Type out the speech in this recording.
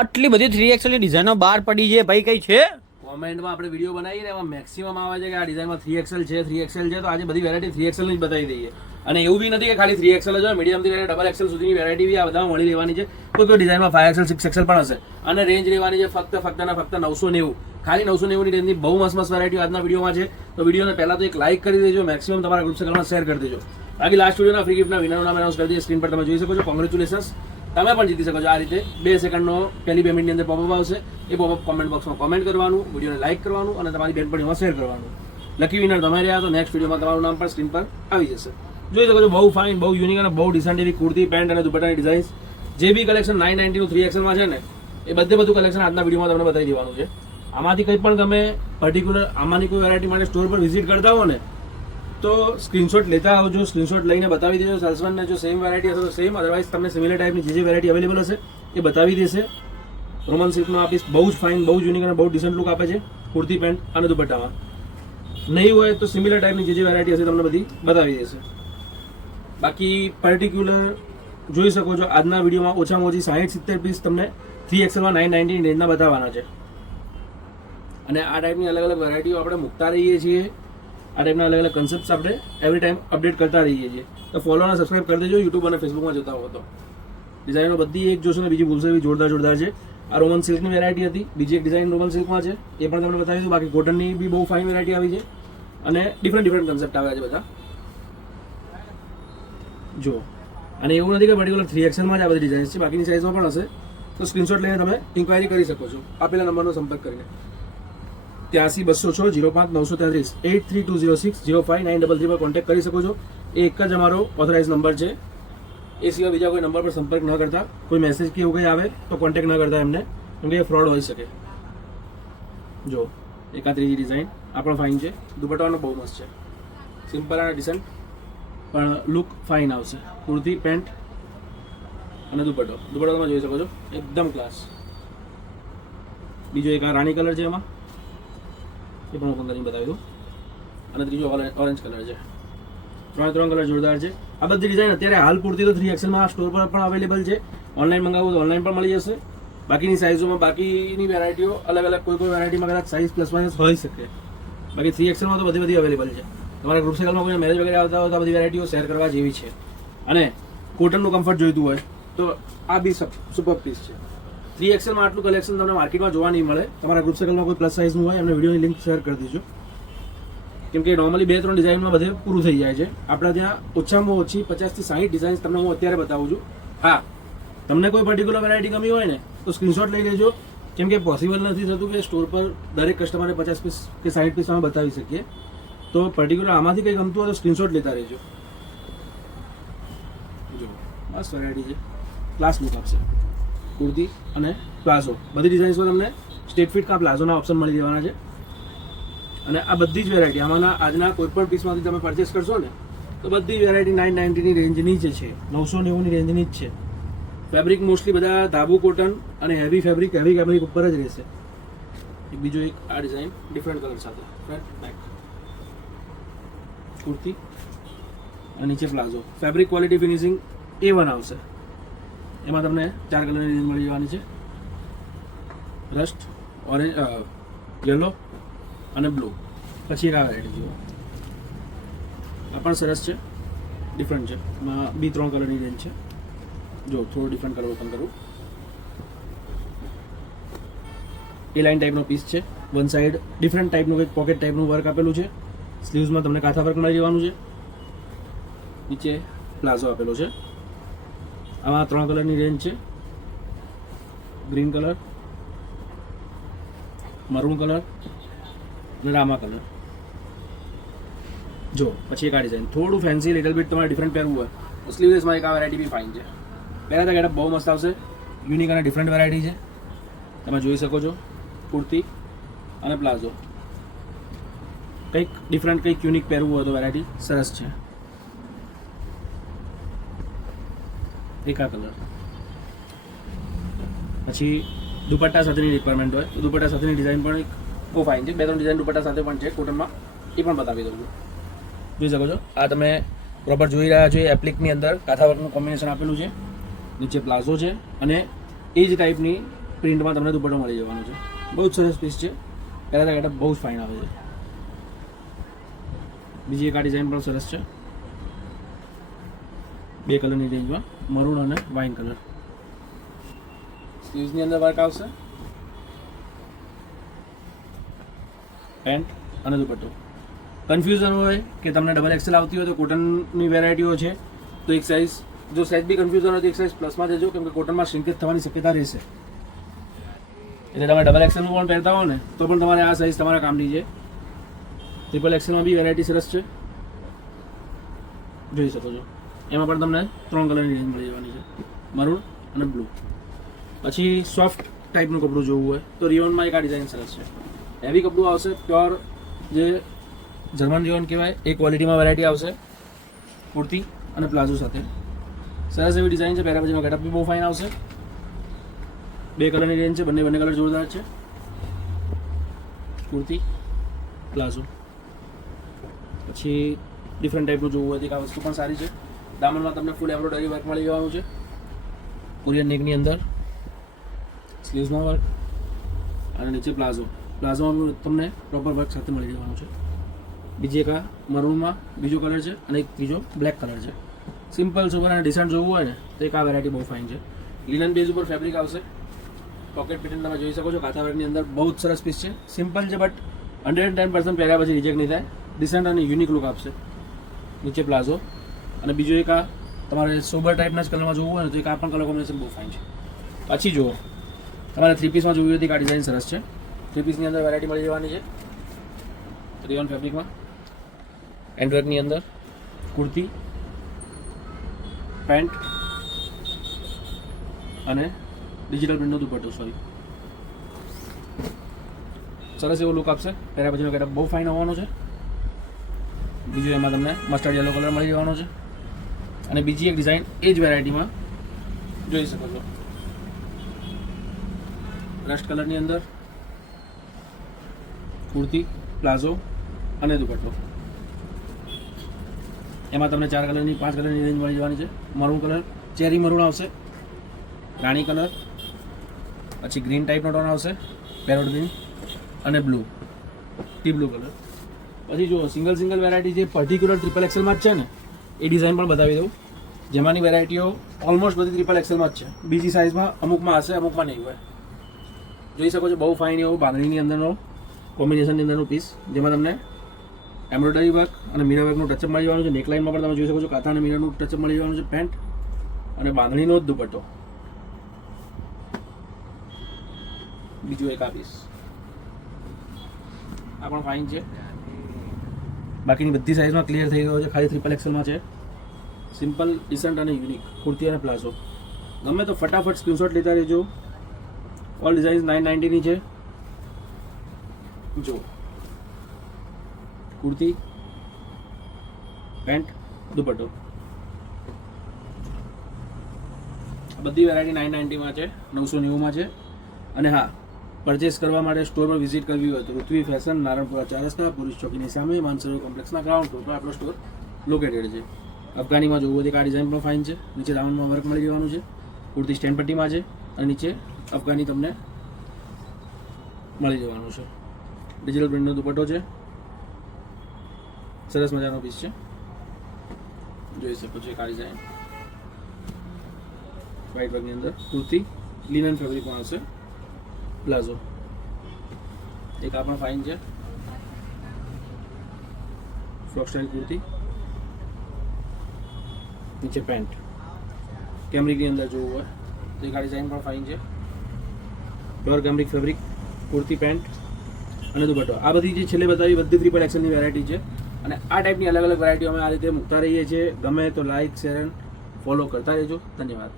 આટલી બધી 3XL ની ડિઝાઇનો બહાર પડી છે ભાઈ, કઈ છે? કોમેન્ટમાં આપણે વિડીયો બનાવીએ ને એમાં મેક્સિમમ આવે છે કે આ ડિઝાઇનમાં 3XL છે 3XL છે, તો આજે બધી વેરાયટી 3XL ની જ બતાવી દઈએ. અને એવું બી નથી કે ખાલી 3XL જ હોય, મીડિયમથી લઈને ડબલ XL સુધીની વેરાયટી બી આ બધા મળી રહેવાની છે. કોઈ કોઈ ડિઝાઇનમાં 5XL 6XL પણ હશે. અને રેન્જ રહેવાની છે ફક્ત ને ફક્ત 990. ખાલી 990 ની રેન્જની બહુ મસ્ત વેરાયટી આજના વિડીયોમાં છે. તો વિડીયોને પહેલા તો એક લાઇક કરી દેજો, મેક્સિમમ તમારા ગ્રુપ સર્કલમાં શેર કરી દેજો. બાકી લાસ્ટ વિડીયોના ફ્રી ગિફ્ટના વિનરનું નામ એનાઉન્સ કરી દઈએ. સ્ક્રીન પર તમે જોઈ શકો છો. કોંગ્રેચ્યુલેશન્સ, તમે પણ જીતી શકો છો. આ રીતે 2 સેકન્ડનો પહેલી પેમેન્ટની અંદર પોપઅપ આવશે. એ પોપઅપ કોમેન્ટ બોક્સમાં કોમેન્ટ કરવાનું, વિડીયોને લાઇક કરવાનું અને તમારી બેનપણીઓમાં શેર કરવાનું. લકી વિનર તમે રહ્યા તો નેક્સ્ટ વિડીયોમાં તમારું નામ પણ સ્ક્રીન પર આવી જશે. જોઈ શકો છો બહુ ફાઇન, બહુ યુનિક અને બહુ ડિસન્ટ એવી કુર્તી, પેન્ટ અને દુપટ્ટાની ડિઝાઇન્સ જે બી કલેક્શન 990 નું 3XL માં છે ને, એ બધું કલેક્શન આજના વિડીયોમાં તમને બતાવી દેવાનું છે. આમાંથી કંઈ પણ તમે પર્ટિક્યુલર આમાંની કોઈ વેરાયટી માટે સ્ટોર પર વિઝિટ કરતા હો ને, તો સ્ક્રીનશોટ લેતા આવજો. સ્ક્રીનશોટ લઈને બતાવી દેજો સેલ્સમેનને. જો સેમ વેરાયટી હશે તો સેમ, અદરવાઇઝ તમને સિમિલર ટાઈપની જે વેરાયટી અવેલેબલ હશે એ બતાવી દેશે. રોમન સિલ્કનો આ પીસ બહુ જ ફાઇન, બહુ જ યુનિક અને બહુ ડિસન્ટ લુક આપે છે કુર્તી, પેન્ટ અને દુપટ્ટામાં. નહીં હોય તો સિમિલર ટાઈપની જે વેરાયટી હશે તમને બધી બતાવી દેશે. બાકી પર્ટિક્યુલર જોઈ શકો છો આજના વિડીયોમાં ઓછામાં ઓછી 60-70 પીસ તમને 3XL માં 990 રેન્જના બતાવવાના છે. અને આ ટાઈપની અલગ અલગ વેરાયટીઓ આપણે મૂકતા રહીએ છીએ. આ ટાઈપના અલગ અલગ કન્સેપ્ટ આપણે એવરી ટાઈમ અપડેટ કરતા રહીએ છીએ. તો ફોલો અને સબસ્ક્રાઈબ કરી દેજો યુટ્યુબ અને ફેસબુકમાં જોતા હો તો. ડિઝાઇનો બધી એક જોશો ને બીજી ભૂલશે એવી જોરદાર છે. આ રોમન સિલ્કની વેરાયટી હતી. બીજી એક ડિઝાઇન રોમન સિલ્કમાં છે, એ પણ તમને બતાવી દઉં. બાકી કોટનની બી બહુ ફાઇન વેરાયટી આવી છે અને ડિફરન્ટ કન્સેપ્ટ આવ્યા છે બધા. જો અને એવું નથી કે પર્ટિક્યુલર 3XL માં જ આ બધી ડિઝાઇન્સ છે, બાકીની સાઇઝમાં પણ હશે. તો સ્ક્રીનશોટ લઈને તમે ઇન્ક્વાયરી કરી શકો છો આપેલા નંબરનો સંપર્ક કરીને. 83 206 05 933 8320605933 પર કોન્ટેક્ટ કરી શકો છો. એ એક જ અમારો ઓથોરાઇઝ નંબર છે. એ સિવાય બીજા કોઈ નંબર પર સંપર્ક ન કરતા, કોઈ મેસેજ કે એવું કંઈ આવે તો કોન્ટેક્ટ ન કરતા એમને, કેમ કે એ ફ્રોડ હોઈ શકે. જો એક આ ત્રીજી ડિઝાઇન આ પણ ફાઇન છે. દુપટ્ટાનો બહુ મસ્ત છે, સિમ્પલ અને ડિસન્ટ પણ લુક ફાઇન આવશે. કુર્તી, પેન્ટ અને દુપટ્ટો તમે જોઈ શકો છો, એકદમ ક્લાસ. બીજો એક આ રાણી કલર છે, એમાં એ પણ ઓપન કરીને બતાવી દઉં. અને ત્રીજો ઓરેન્જ કલર છે. ત્રણ કલર જોરદાર છે. આ બધી ડિઝાઇન અત્યારે હાલ પૂરતી તો 3XL માં સ્ટોર પર પણ અવેલેબલ છે. ઓનલાઈન મંગાવવું તો ઓનલાઈન પણ મળી જશે. બાકીની સાઇઝોમાં બાકીની વેરાયટીઓ અલગ અલગ, કોઈ વેરાયટીમાં કદાચ સાઇઝ પ્લસ માઇનસ હોઈ શકે. બાકી 3XL માં તો બધી અવેલેબલ છે. તમારા ગ્રુપ સર્કલમાં કોઈ મેરેજ વગેરે આવતા હોય તો આ બધી વેરાયટીઓ શેર કરવા જેવી છે. અને કોટનનું કમ્ફર્ટ જોઈતું હોય તો આ બી સુપર પીસ છે. 3XL માં આટલું કલેક્શન તમને માર્કેટમાં જોવા નહીં મળે. તમારા ગ્રુપ સર્કલમાં કોઈ પ્લસ સાઇઝનું હોય એમને વિડીયોની લિંક શેર કરી દેજો, કેમ કે નોર્મલી 2-3 ડિઝાઇનમાં બધે પૂરું થઈ જાય છે. આપણા ત્યાં ઓછામાં ઓછી 50 થી 60 ડિઝાઇન્સ તમને હું અત્યારે બતાવું છું. હા, તમને કોઈ પર્ટિક્યુલર વેરાયટી ગમી હોય ને તો સ્ક્રીનશોટ લઈ લેજો, કેમ કે પોસિબલ નથી થતું કે સ્ટોર પર દરેક કસ્ટમરને 50 પીસ કે 60 પીસ અમે બતાવી શકીએ. તો પર્ટિક્યુલર આમાંથી કંઈ ગમતું હોય તો સ્ક્રીનશોટ લેતા રહેજો. જો બસ વેરાયટી છે, ક્લાસ લુક આપશે. કુર્તી અને પ્લાઝો બધી ડિઝાઇન્સમાં તમને સ્ટેટ ફિટ કા પ્લાઝોના ઓપ્શન મળી જવાના છે. અને આ બધી જ વેરાયટી આમાંના આજના કોઈ પણ પીસમાંથી તમે પરચેસ કરશો ને તો બધી વેરાયટી 990ની રેન્જની જ છે, 990ની રેન્જની જ છે. ફેબ્રિક મોસ્ટલી બધા ધાબુ કોટન અને હેવી ફેબ્રિક ઉપર જ રહેશે. બીજો એક આ ડિઝાઇન ડિફરન્ટ કલર સાથે ફ્રન્ટ બેક કુર્તી અને નીચે palazzo. Fabric quality finishing A1 આવશે. એમાં તમને 4 કલરની રેન્જ મળી જવાની છે, રસ્ટ, ઓરેન્જ, યલો અને બ્લુ. પછી એક આ વેરાયટી જુઓ, આ પણ સરસ છે, ડિફરન્ટ છે. એમાં બી 3 કલરની રેન્જ છે. જો થોડું ડિફરન્ટ કલર ઓપન કરું, એ લાઇન ટાઈપનો પીસ છે. વન સાઈડ ડિફરન્ટ ટાઈપનું કંઈક પોકેટ ટાઈપનું વર્ક આપેલું છે. સ્લીવ્સમાં તમને કાંથા વર્ક મળી જવાનું છે. નીચે પ્લાઝો આપેલો છે. આમાં 3 કલરની રેન્જ છે, ગ્રીન કલર, મરૂન કલર અને રામા કલર. જો પછી એક આ ડિઝાઇન થોડું ફેન્સી લિટલ બીટ તમારે ડિફરન્ટ પહેરવું હોય તો સ્લીવલેસમાં એક આ વેરાયટી બી ફાઇન છે. પહેલાં તો ગેટઅપ બહુ મસ્ત આવશે, યુનિક અને ડિફરન્ટ વેરાયટી છે. તમે જોઈ શકો છો, કુર્તી અને પ્લાઝો. કંઈક ડિફરન્ટ કંઈક યુનિક પહેરવું હોય તો વેરાયટી સરસ છે. એક આ કલર. પછી દુપટ્ટા સાથેની રિક્વાયરમેન્ટ હોય તો દુપટ્ટા સાથેની ડિઝાઇન પણ એક બહુ ફાઇન છે. 2-3 ડિઝાઇન દુપટ્ટા સાથે પણ છે કોટનમાં, એ પણ બતાવી દઉં છું. જોઈ શકો છો, આ તમે પ્રોપર જોઈ રહ્યા છો. એપ્લિકની અંદર કાંથા વર્કનું કોમ્બિનેશન આપેલું છે. નીચે પ્લાઝો છે અને એ જ ટાઈપની પ્રિન્ટમાં તમને દુપટ્ટો મળી જવાનો છે. બહુ જ સરસ પીસ છે. પહેલાં ગેટઅપ બહુ જ ફાઇન આવે છે. બીજી એક આ ડિઝાઇન પણ સરસ છે. 2 કલરની રેન્જમાં મરૂન અને વાઇન કલર. સ્લીવ્સની અંદર વર્ક આવશે. પેન્ટ અને દુપટ્ટો. કન્ફ્યુઝન હોય કે તમને ડબલ એક્સેલ આવતી હોય તો કોટનની વેરાયટીઓ છે, તો એક સાઇઝ જો સાઇઝ બી કન્ફ્યુઝન હોય તો એક સાઇઝ પ્લસમાં જજો, કેમ કે કોટનમાં શ્રિંકેજ થવાની શક્યતા રહેશે. એટલે તમે ડબલ એક્સેલનું પણ પહેરતા હો ને તો પણ તમારે આ સાઇઝ તમારા કામની છે. ટ્રિપલ એક્સેલમાં બી વેરાયટી સરસ છે, જોઈ શકો છો. એમાં પણ તમને 3 કલરની રેન્જ મળી જવાની છે, મરૂન અને બ્લુ. પછી સોફ્ટ ટાઈપનું કપડું જોવું હોય તો રિયોનમાં એક આ ડિઝાઇન સરસ છે. હેવી કપડું આવશે, પ્યોર જે જર્મન રિયોન કહેવાય એ ક્વોલિટીમાં વેરાયટી આવશે. કુર્તી અને પ્લાઝો સાથે સરસ એવી ડિઝાઇન છે. પહેલા પછીનો ગેટઅપ બી બહુ ફાઇન આવશે. 2 કલરની રેન્જ છે, બંને કલર જોરદાર છે. કુર્તી પ્લાઝો. પછી ડિફરન્ટ ટાઈપનું જોવું હોય તો એક આ વસ્તુ પણ સારી છે. દામનમાં તમને ફૂલ એમ્બ્રોઇડરી વર્ક મળી જવાનું છે. કોરિયન નેકની અંદર સ્લીવ્સમાં વર્ક અને નીચે પ્લાઝો. પ્લાઝોમાં તમને પ્રોપર વર્ક સાથે મળી જવાનું છે. બીજી એક આ મરૂનમાં બીજો કલર છે અને એક ત્રીજો બ્લેક કલર છે. સિમ્પલ સોબર અને ડિસન્ટ જોવું હોય ને તો એક આ વેરાયટી બહુ ફાઇન છે. લિનન બેઝ ઉપર ફેબ્રિક આવશે. પોકેટ પેટર્ન તમે જોઈ શકો છો. કાંથા વર્કની અંદર બહુ જ સરસ પીસ છે. સિમ્પલ છે બટ 110% પહેર્યા પછી રિજેક્ટ નહીં થાય. ડિસન્ટ અને યુનિક લુક આપશે. નીચે પ્લાઝો અને બીજો એક આ તમારે સોબર ટાઈપના જ કલરમાં જોવું હોય ને તો એક આ પણ કલર કોમ્બિનેશન બહુ ફાઇન છે. પછી જુઓ તમારે 3 પીસમાં જોવી હતી કે આ ડિઝાઇન સરસ છે. 3 પીસની અંદર વેરાયટી મળી જવાની છે. રિયોન ફેબ્રિકમાં હેન્ડવર્કની અંદર કુર્તી, પેન્ટ અને ડિજિટલ પ્રિન્ટનો દુપટ્ટો. સરસ એવો લુક આપશે. પહેલા પછીનો ગેટઅપ બહુ ફાઇન આવવાનો છે. બીજું એમાં તમને મસ્ટર્ડ યલો કલર મળી જવાનો છે. અને બીજી એક ડિઝાઇન એ જ વેરાયટીમાં જોઈ શકો છો. રસ્ટ કલરની અંદર કુર્તી, પ્લાઝો અને દુપટ્ટો. એમાં તમને 4 કલરની 5 કલરની રેન્જ મળી જવાની છે. મરૂન કલર, ચેરી મરૂન આવશે, રાણી કલર, પછી ગ્રીન ટાઈપનો ટોન આવશે, પેરોટ ગ્રીન અને બ્લુ, ટી બ્લુ કલર. પછી જો સિંગલ વેરાયટી જે પર્ટિક્યુલર ટ્રિપલ એક્સેલમાં જ છે ને એ ડિઝાઇન પણ બતાવી દઉં. જેમાંની વેરાયટીઓ ઓલમોસ્ટ બધી ટ્રિપલ એક્સેલમાં જ છે. બીજી સાઇઝમાં અમુકમાં હશે, અમુકમાં નહીં હોય. જોઈ શકો છો બહુ ફાઇન એવો બાંધણીની અંદરનો કોમ્બિનેશનની અંદરનું પીસ, જેમાં તમને એમ્બ્રોઇડરી વર્ક અને મિરર વર્કનું ટચઅપ મળી જવાનું છે. નેકલાઇનમાં પણ તમે જોઈ શકો છો કાંથા અને મિરરનું ટચઅપ મળી જવાનું છે. પેન્ટ અને બાંધણીનો જ દુપટ્ટો. બીજું એક આ પીસ આ પણ ફાઇન છે. બાકીની બધી સાઇઝમાં ક્લિયર થઈ ગયો છે. ખાલી ટ્રિપલ એક્સેલમાં છે. સિમ્પલ, ડિસન્ટ અને યુનિક કુર્તી અને પ્લાઝો. ગમે તો ફટાફટ સ્ક્રીનશોટ લેતા રહેજો. ઓલ ડિઝાઇન્સ 990ની છે. જો કુર્તી, પેન્ટ, દુપટ્ટો. બધી વેરાયટી 990માં છે, 990માં છે. અને હા, પરચેસ કરવા માટે સ્ટોર પર વિઝિટ કરવી હોય તો ઋત્વી ફેશન, નારણપુરા 4 રસ્તા, પોલીસ ચોકીની સામે, માનસરોવર કોમ્પ્લેક્સના ગ્રાઉન્ડ ફ્લોર પર આપણો સ્ટોર લોકેટેડ છે. અફઘાનીમાં જોવું હોય તો આ ડિઝાઇન પણ ફાઇન છે. નીચે દામનમાં વર્ક મળી જવાનું છે. કુર્તી સ્ટેન્ડ પટ્ટીમાં છે અને નીચે અફઘાની તમને મળી જવાનું છે. ડિજિટલ પ્રિન્ટનો દુપટ્ટો છે. સરસ મજાનો પીસ છે, જોઈ શકો છો. એક આ ડિઝાઇન વ્હાઇટ વર્કની અંદર કુર્તી, લિનન ફેબ્રિકમાં આવશે. પ્લાઝો એક આ પણ ફાઇન છે. ફ્રોક સ્ટાઇલ કુર્તી, નીચે પેન્ટ. કેમરિકની અંદર જોવું હોય તો એક આ ડિઝાઇન પણ ફાઇન છે. પ્યોર કેમરિક ફેબ્રિક, કુર્તી, પેન્ટ અને દુપટ્ટો. આ બધી જે છેલ્લે બતાવી બધી ટ્રિપલ એક્સેલની વેરાયટી છે. અને આ ટાઈપની અલગ અલગ વેરાયટીઓ અમે આ રીતે મૂકતા રહીએ છીએ. ગમે તો લાઇક, શેર એન્ડ ફોલો કરતા રહેજો. ધન્યવાદ.